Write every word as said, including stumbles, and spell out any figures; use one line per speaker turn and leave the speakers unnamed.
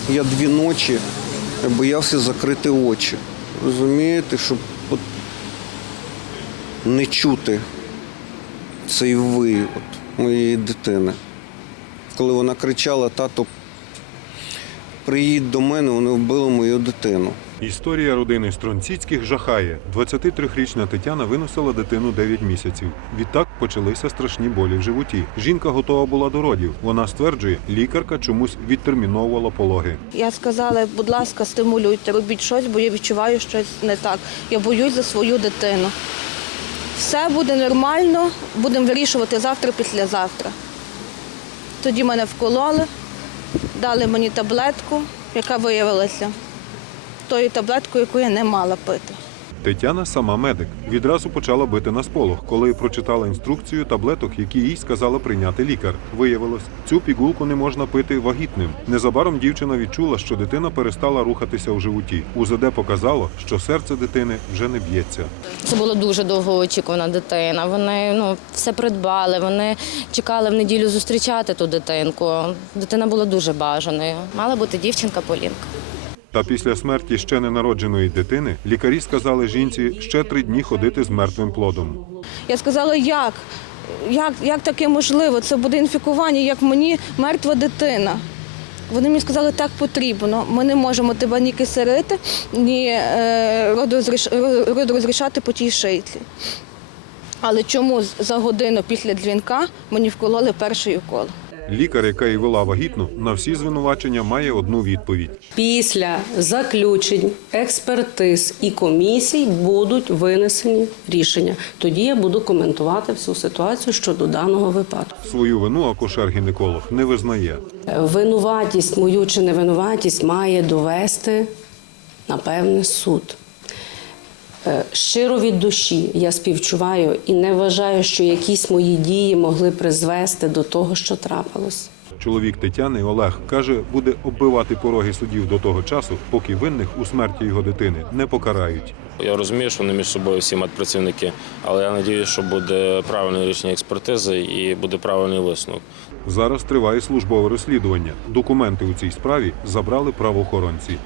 Я дві ночі боявся закрити очі. Розумієте, щоб от не чути цей вий от моєї дитини. Коли вона кричала: «Тато, приїдь до мене, вони вбили мою дитину».
Історія родини Стронціцьких жахає. двадцятитрирічна Тетяна виносила дитину дев'ять місяців. Відтак почалися страшні болі в животі. Жінка готова була до родів. Вона стверджує, лікарка чомусь відтерміновувала пологи.
Я сказала: будь ласка, стимулюйте, робіть щось, бо я відчуваю щось не так. Я боюсь за свою дитину. Все буде нормально, будемо вирішувати завтра, післязавтра. Тоді мене вкололи, дали мені таблетку, яка виявилася тою таблеткою, яку я не мала пити.
Тетяна сама медик. Відразу почала бити на сполох, коли прочитала інструкцію таблеток, які їй сказала прийняти лікар. Виявилось, цю пігулку не можна пити вагітним. Незабаром дівчина відчула, що дитина перестала рухатися у животі. УЗД показало, що серце дитини вже не б'ється.
Це була дуже довгоочікувана дитина. Вони ну, все придбали, вони чекали в неділю зустрічати ту дитинку. Дитина була дуже бажаною. Мала бути дівчинка Полінка.
Та після смерті ще ненародженої дитини лікарі сказали жінці ще три дні ходити з мертвим плодом.
Я сказала: як? Як, як таке можливо? Це буде інфікування, як мені мертва дитина. Вони мені сказали: так потрібно. Ми не можемо тебе ні кисарити, ні е, родорозріш... родорозрішати по тій шийці. Але чому за годину після дзвінка мені вкололи перший укол?
Лікар, яка і вела вагітну, на всі звинувачення має одну відповідь.
Після заключень, експертиз і комісій будуть винесені рішення. Тоді я буду коментувати всю ситуацію щодо даного випадку.
Свою вину акушер-гінеколог не визнає.
Винуватість мою чи невинуватість має довести, напевне, суд. Щиро від душі я співчуваю і не вважаю, що якісь мої дії могли призвести до того, що трапилось.
Чоловік Тетяни, Олег, каже, буде оббивати пороги судів до того часу, поки винних у смерті його дитини не покарають.
Я розумію, що вони між собою всі медпрацівники, але я сподіваюся, що буде правильне рішення експертизи і буде правильний висновок.
Зараз триває службове розслідування. Документи у цій справі забрали правоохоронці.